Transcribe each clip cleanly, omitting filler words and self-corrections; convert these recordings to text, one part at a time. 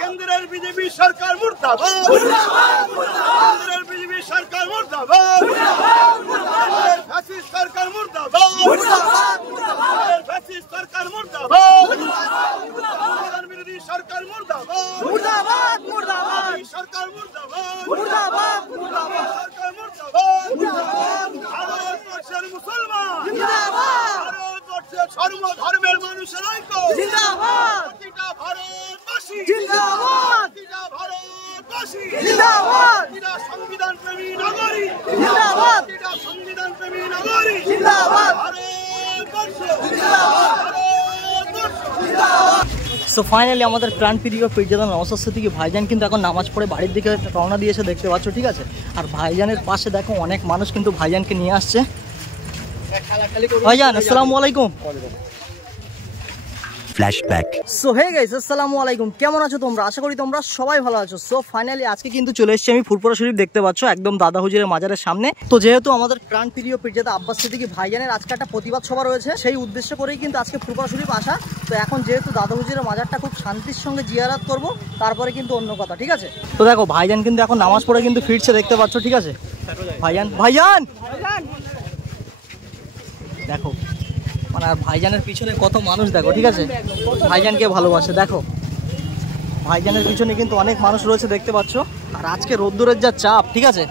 কেন্দ্রের বিজেপি সরকার মুর্দাবাদ, কেন্দ্রের বিজেপি সরকার মুর্দাবাদ, ফ্যাসিস্ট সরকার মুর্দাবাদ, ফ্যাসিস্ট সরকার মুর্দাবাদ, বিরোধী সরকার মুর্দাবাদ, মুর্দাবাদ মুর্দাবাদ সরকার মুর্দাবাদ, মুর্দাবাদ মুর্দাবাদ সরকার মুর্দাবাদ, ভারতবর্ষের মুসলমান জিন্দাবাদ, ভারতবর্ষের সর্বধর্মের মানুষের ঐক্য জিন্দাবাদ, প্রতিটা ভারতবাসী জিন্দাবাদ, প্রতিটা ভারতবাসী জিন্দাবাদ, প্রতিটা সংবিধান প্রেমী নাগরিক জিন্দাবাদ, প্রতিটা সংবিধান প্রেমী নাগরিক জিন্দাবাদ, ভারতবর্ষ জিন্দাবাদ, ভারতবর্ষ জিন্দাবাদ। সো ফাইনালি আমাদের প্রাণপ্রিয় পীরজাদা নওশাদ সিদ্দিকী ভাইজান কিন্তু এখন নামাজ পড়ে বাড়ির দিকে রওনা দিয়েছে দেখতে পাচ্ছ, ঠিক আছে। আর ভাইজানের পাশে দেখো অনেক মানুষ কিন্তু ভাইজানকে নিয়ে আসছে। ভাইজান আসসালামু আলাইকুম। ফ্ল্যাশব্যাক। সো হে গাইস আসসালামু আলাইকুম, কেমন আছো তোমরা? আশা করি তোমরা সবাই ভালো আছো। সো ফাইনালি আজকে কিন্তু চলে এসেছি আমি ফুরফুরা শরীফ, দেখতে পাচ্ছ একদম দাদা হুজুরের মাজারের সামনে। তো যেহেতু আমাদের প্রাণপ্রিয় পীরজাদা আব্বাস সিদ্দিকী ভাইজানের আজকে একটা প্রতিবাদ সভা রয়েছে, সেই উদ্দেশ্য করেই কিন্তু আজকে ফুরফুরা শরীফ আসা। তো এখন যেহেতু দাদা হুজুরের মাজারটা খুব শান্তির সঙ্গে জিয়ারাত করব, তারপরে কিন্তু অন্য কথা, ঠিক আছে। তো দেখো ভাইজান কিন্তু এখন নামাজ পড়ে কিন্তু ফিরছে দেখতে পাচ্ছ, ঠিক আছে। ভাইজান ভাইজান দেখো মানে আর ভাইজানের পিছনে কত মানুষ দেখো, ঠিক আছে। ভাইজানকে ভালোবাসে দেখো, ভাইজানের পিছনে কিন্তু অনেক মানুষ রয়েছে দেখতে পাচ্ছ। আর আজকে রোদ্দুরের যা চাপ, ঠিক আছে।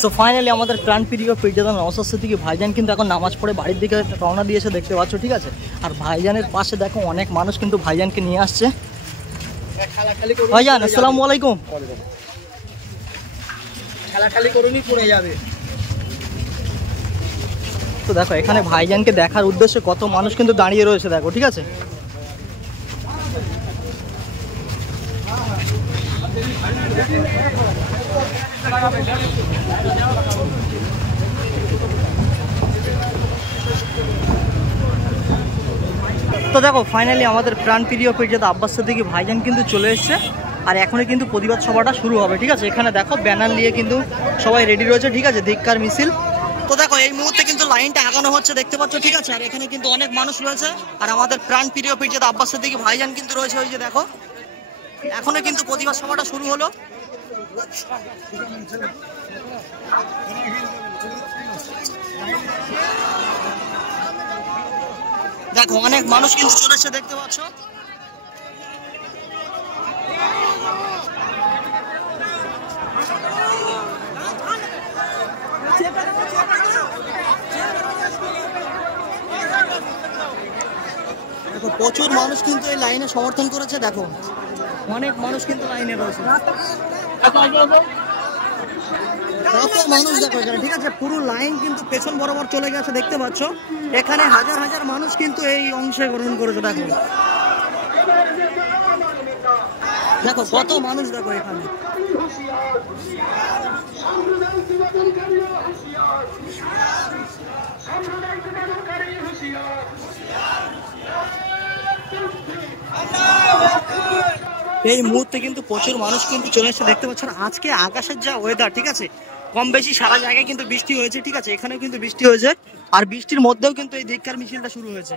সো ফাইনালি আমাদের প্রাণপ্রিয় পীরজাদা নওশাদ সিদ্দিকী ভাইজান কিন্তু এখন নামাজ পড়ে বাড়ির দিকে রওনা দিয়েছে দেখতে পাচ্ছ, ঠিক আছে। আর ভাইজানের পাশে দেখো অনেক মানুষ কিন্তু ভাইজানকে নিয়ে আসছে। ভাইজান আসসালামু আলাইকুম। খেলাখালি করুনি পড়ে যাবে। তো দেখো এখানে ভাইজানকে দেখার উদ্দেশ্যে কত মানুষ কিন্তু দাঁড়িয়ে রয়েছে দেখো, ঠিক আছে। তো দেখো ফাইনালি আমাদের প্রাণপ্রিয় পীরজাদা আব্বাস সিদ্দিকী ভাইজান কিন্তু চলে এসেছে। আর এখনই কিন্তু প্রতিবাদ সভাটা শুরু হবে, ঠিক আছে। এখানে দেখো ব্যানার নিয়ে কিন্তু সবাই রেডি রয়েছে, ঠিক আছে, ধিক্কার মিছিল। তো দেখো এই মুহূর্তে কিন্তু লাইনটা আগানো হচ্ছে দেখতে পাচ্ছ, ঠিক আছে। আর এখানে কিন্তু অনেক মানুষ রয়েছে। আর আমাদের প্রাণপ্রিয় পীরজাদা আব্বাস সিদ্দিকী ভাইজান কিন্তু রয়েছে, ওই যে দেখো এখনই কিন্তু প্রতিবাদ সভাটা শুরু হলো। দেখো অনেক মানুষ কিন্তু চলেছে দেখতে পাচ্ছ। দেখো প্রচুর মানুষ কিন্তু এই লাইনে সমর্থন করেছে, দেখো অনেক মানুষ কিন্তু লাইনে রয়েছে। কত মানুষ দেখো এখানে, ঠিক আছে। পুরো লাইন কিন্তু পেছন বরাবর চলে গেছে দেখতে পাচ্ছ। এখানে হাজার হাজার মানুষ কিন্তু এই অংশে গ্রহণ করেছে। দেখো দেখো কত মানুষ দেখো এখানে। এই মুহূর্তে কিন্তু প্রচুর মানুষ কিন্তু চলে এসেছে দেখতে পাচ্ছেন। আজকে আকাশের যা ওয়েদার, ঠিক আছে, কম বেশি সারা জায়গায় কিন্তু বৃষ্টি হয়েছে, ঠিক আছে। এখানেও কিন্তু বৃষ্টি হয়েছে। আর বৃষ্টির মধ্যেও কিন্তু এই ধিক্কার মিছিলটা শুরু হয়েছে।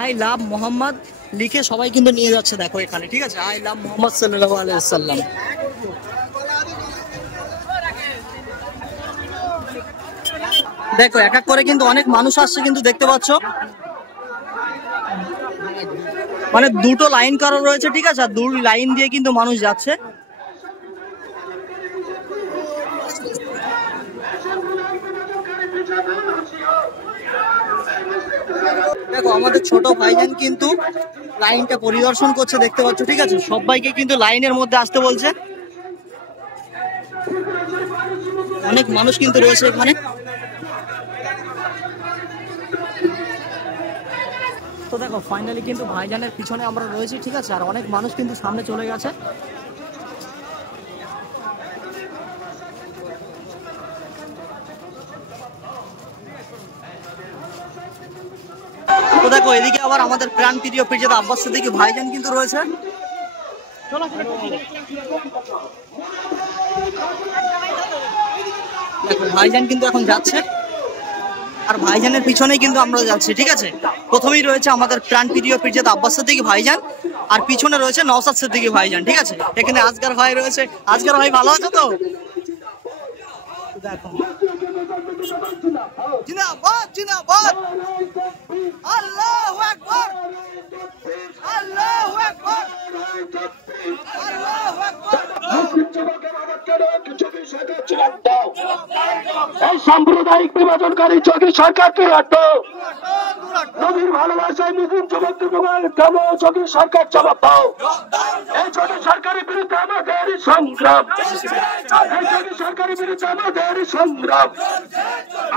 আই লাভ মোহাম্মদ লিখে সবাই কিন্তু নিয়ে যাচ্ছে দেখো এখানে, ঠিক আছে। আই লাভ মোহাম্মদ সাল্লাল্লাহু আলাইহি ওয়াসাল্লাম। দেখো এক এক করে কিন্তু অনেক মানুষ আসছে কিন্তু দেখতে পাচ্ছ। মানে দুটো লাইন করা রয়েছে, ঠিক আছে। আর দুই লাইন দিয়ে কিন্তু মানুষ যাচ্ছে। দেখো আমাদের ছোট ভাইজান কিন্তু লাইনটা পরিদর্শন করছে দেখতে পাচ্ছ, ঠিক আছে। সবাইকে কিন্তু লাইনের মধ্যে আসতে বলছে। অনেক মানুষ কিন্তু রয়েছে এখানে। তো দেখো ফাইনালি কিন্তু ভাইজানের পিছনে আমরা রয়েছি, ঠিক আছে, আর অনেক মানুষ কিন্তু সামনে চলে গেছে। তো দেখো এদিকে আবার আমাদের প্রাণ প্রিয় পিরজাদা আব্বাস সিদ্দিকী ভাইজান কিন্তু রয়েছে। দেখো ভাইজান কিন্তু এখন যাচ্ছে, আর ভাইজানের পিছনেই কিন্তু আমরা যাচ্ছি, ঠিক আছে। প্রথমেই রয়েছে আমাদের প্রাণ প্রিয় পিরজাদা আব্বাস সিদ্দিকী ভাইজান, আর পিছনে রয়েছে নওশাদ সিদ্দিকী ভাইজান, ঠিক আছে। এখানে আজগার ভাই রয়েছে। আজগার ভাই ভালো আছো তো? দেখো জিন্দাবাদ জিন্দাবাদ, আল্লাহু আকবার আল্লাহু আকবার আল্লাহু আকবার। এই সাম্প্রদায়িক বিভাজনকারী যোগী সরকারকে হটাও। নবীর ভালোবাসায় মুসলিম যুবককে থামো, যোগী সরকার জবাব দাও। এই যোগী সরকারের বিরুদ্ধে আমাদের সংগ্রাম, এই যোগী সরকারের বিরুদ্ধে আমাদের সংগ্রাম।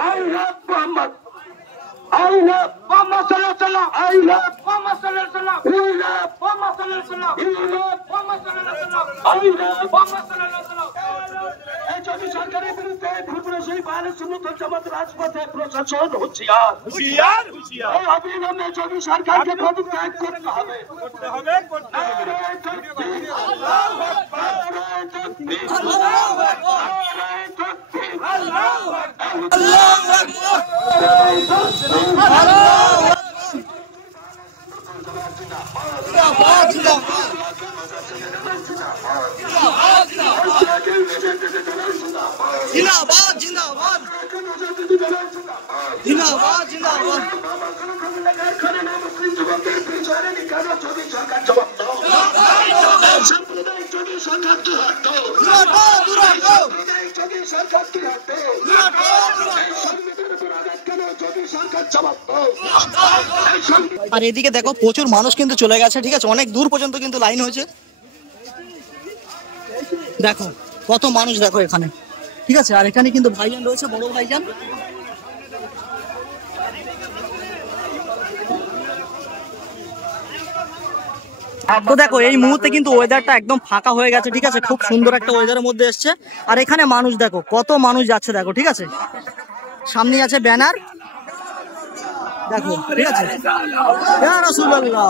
I love Mohammad, I love Muhammad sallallahu alaihi wasallam. I love Muhammad sallallahu alaihi wasallam. We love Muhammad sallallahu alaihi wasallam. We love Muhammad sallallahu alaihi wasallam. I love Muhammad sallallahu alaihi wasallam. এই যোগী সরকারের বিরুদ্ধে ত্রিপুরা শরীফ আহলে সুন্নাত ওয়াল জামাত রাজপথে প্রশাসন হুঁশিয়ার হুঁশিয়ার হুঁশিয়ার। এই অবিলম্বে যোগী সরকারকে পদত্যাগ করতে হবে করতে হবে করতে হবে। আল্লাহু আকবার আল্লাহু আকবার আল্লাহু আকবার আল্লাহু আকবার। জিন্দাবাদ জিন্দাবাদ জিন্দাবাদ জিন্দাবাদ জিন্দাবাদ জিন্দাবাদ। আর এদিকে দেখো প্রচুর মানুষ কিন্তু চলে গেছে, ঠিক আছে, অনেক দূর পর্যন্ত কিন্তু লাইন হয়েছে। দেখো কত মানুষ দেখো এখানে, ঠিক আছে। আর এখানে কিন্তু ভাইজান রয়েছে, বড় ভাইজান। তো দেখো এই মুহূর্তে কিন্তু ওয়েদারটা একদম ফাঁকা হয়ে গেছে, ঠিক আছে, খুব সুন্দর একটা ওয়েদারের মধ্যে এসছে। আর এখানে মানুষ দেখো কত মানুষ যাচ্ছে দেখো, ঠিক আছে। সামনে আছে ব্যানার দেখো, ঠিক আছে, ইয়া রাসূলুল্লাহ,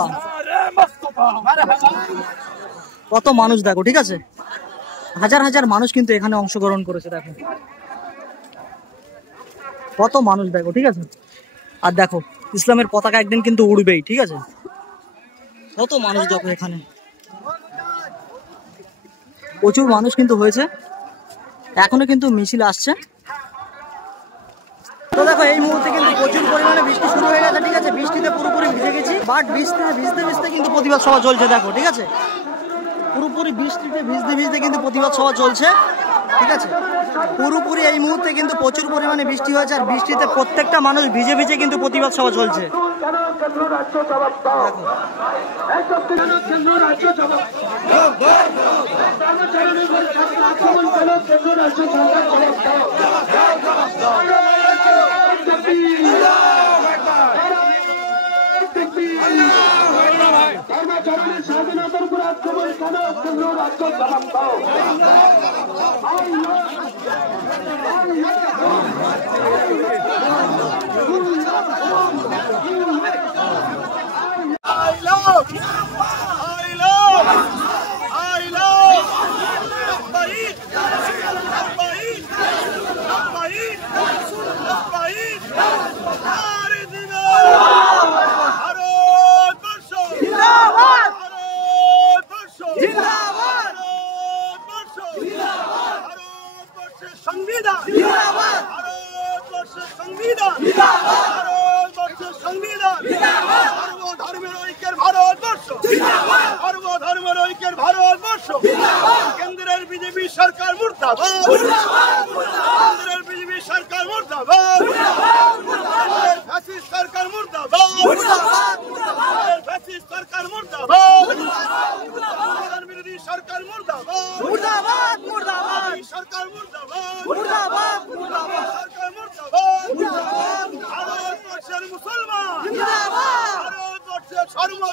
কত মানুষ দেখো, ঠিক আছে। হাজার হাজার মানুষ কিন্তু এখানে অংশগ্রহণ করেছে, দেখো কত মানুষ দেখো, ঠিক আছে। আর দেখো ইসলামের পতাকা একদিন কিন্তু উড়বেই, ঠিক আছে। কত মানুষ দেখো এখানে, প্রচুর মানুষ কিন্তু হয়েছে, এখনো কিন্তু মিছিল আসছে। তো দেখো এই মুহূর্তে কিন্তু প্রচুর পরিমাণে বৃষ্টি শুরু হয়ে গেছে, ঠিক আছে। বৃষ্টিতে পুরোপুরি ভিজে গেছি, বাট ভিজতে ভিজতে কিন্তু প্রতিবাদ সভা চলছে দেখো, ঠিক আছে। পুরোপুরি বৃষ্টিতে ভিজতে ভিজতে কিন্তু প্রতিবাদ সভা চলছে, ঠিক আছে। পুরোপুরি এই মুহূর্তে কিন্তু প্রচুর পরিমাণে বৃষ্টি হয়েছে, আর বৃষ্টিতে প্রত্যেকটা মানুষ ভিজে ভিজে কিন্তু প্রতিবাদ সভা চলছে। স্বাধীনতার উপর আক্রমণ কেন কেন্দ্র রাজ্য জবাব দাও। কেন্দ্রের বিজেপি সরকার মুর্দাবাদ, কেন্দ্রের বিজেপি সরকার মুর্দাবাদ, ফ্যাসিস্ট সরকার মুর্দাবাদ, ফ্যাসিস্ট সরকার মুর্দাবাদ, বিরোধী সরকার মুর্দাবাদ, মুর্দাবাদ মুর্দাবাদ সরকার মুর্দাবাদ, মুর্দাবাদ মুর্দাবাদ সরকার মুর্দাবাদ, মুর্দাবাদ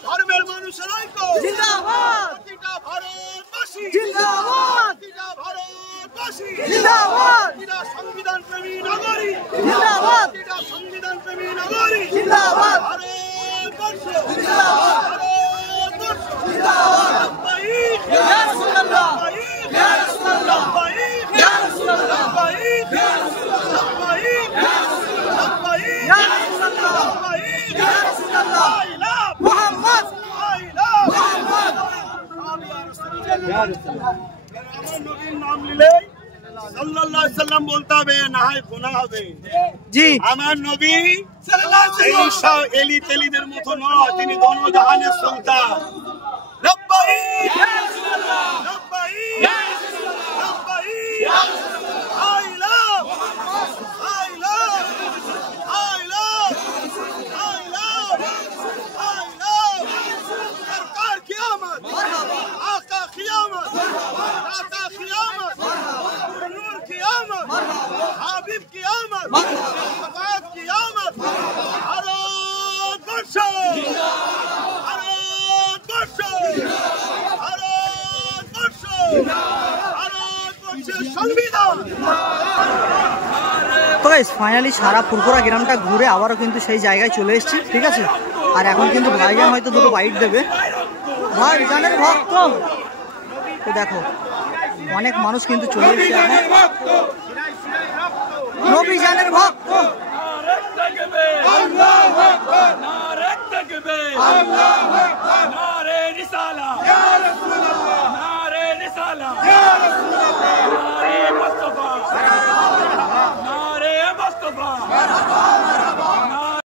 ধর্মের মানুষের ঐক্য জিন্দাবাদ প্রতিটা ভারতবাসী জিন্দাবাদ প্রতিটা ভারতবাসী জিন্দাবাদ প্রতিটা সংবিধান প্রেমী নাগরিক জিন্দাবাদ প্রতিটা সংবিধান প্রেমী নাগরিক জিন্দাবাদ ভারতবর্ষ জিন্দাবাদ ভারতবর্ষ জিন্দাবাদ লব্বাইক ইয়া রাসূলুল্লাহ লব্বাইক ইয়া রাসূলুল্লাহ লব্বাইক ইয়া রাসূলুল্লাহ লব্বাইক ইয়া রাসূলুল্লাহ লব্বাইক ইয়া রাসূলুল্লাহ লব্বাইক ইয়া রাসূলুল্লাহ লব্বাইক ইয়া রাসূলুল্লাহ I love Muhammad I love Muhammad আমার নবীর নাম নিলেই সাল্লাল্লাহু আলাইহি সাল্লাম বলতে হবে না হয় গুনাহ হবে জি আমার নবী এই সব এলি তেলিদের মতো নয় তিনি দনজাহানের সুলতান লব্বাইক ইয়া রাসূলুল্লাহ লব্বাইক ইয়া রাসূলুল্লাহ লব্বাইক ইয়া রাসূলুল্লাহ I love I love I love I love I love सरकार की आमद आका की आमद आका की आमद नूर की आमद हाबिब की आमद शफाअत की आमद भारतवर्ष भारतवर्ष भारतवर्ष भारतवर्षের সংবিধান তো গাইস ফাইনালি সারা ফুরফুরা গ্রামটা ঘুরে আবারও কিন্তু সেই জায়গায় চলে এসেছি, ঠিক আছে। আর এখন কিন্তু ভাইজান হয়তো দুটো বাইট দেবে, ভাইজানের ভক্ত। তো দেখো অনেক মানুষ কিন্তু চলে এসেছে এখন, নবী জানের ভক্ত।